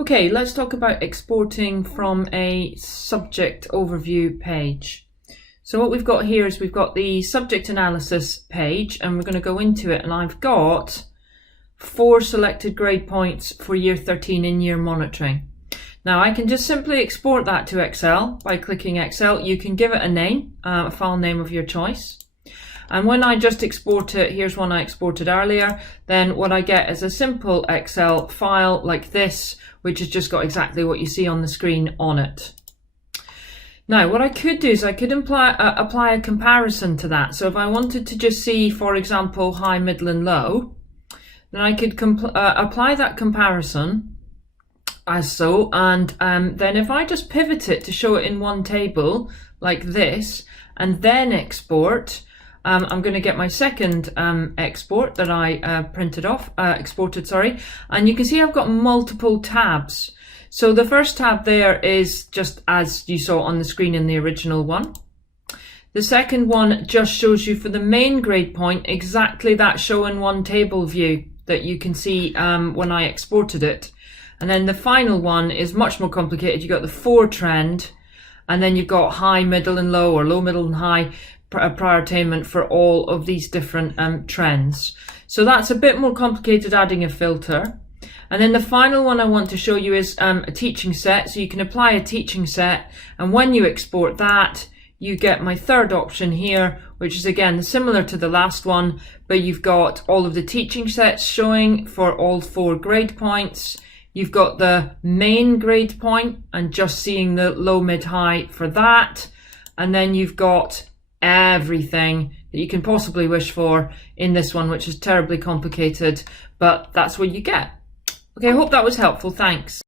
Okay, let's talk about exporting from a subject overview page. So what we've got here is we've got the subject analysis page, and we're going to go into it, and I've got 4 selected grade points for year 13 in year monitoring. Now I can just simply export that to Excel by clicking Excel. You can give it a name, a file name of your choice. And when I just export it, here's one I exported earlier, then what I get is a simple Excel file like this, which has just got exactly what you see on the screen on it. Now, what I could do is I could apply a comparison to that. So if I wanted to just see, for example, high, middle and low, then I could apply that comparison as so, and then if I just pivot it to show it in one table like this, and then export, I'm going to get my second export that I exported, and you can see I've got multiple tabs. So the first tab there is just as you saw on the screen in the original one. The second one just shows you for the main grade point exactly that show in one table view that you can see when I exported it. And then the final one is much more complicated. You've got the 4 trend, and then you've got high, middle and low, or low, middle and high prior attainment for all of these different trends. So that's a bit more complicated, adding a filter. And then the final one I want to show you is a teaching set. So you can apply a teaching set, and when you export that, you get my third option here, which is again similar to the last one, but you've got all of the teaching sets showing for all 4 grade points. You've got the main grade point and just seeing the low, mid, high for that. And then you've got everything that you can possibly wish for in this one, which is terribly complicated, but that's what you get. Okay, I hope that was helpful. Thanks.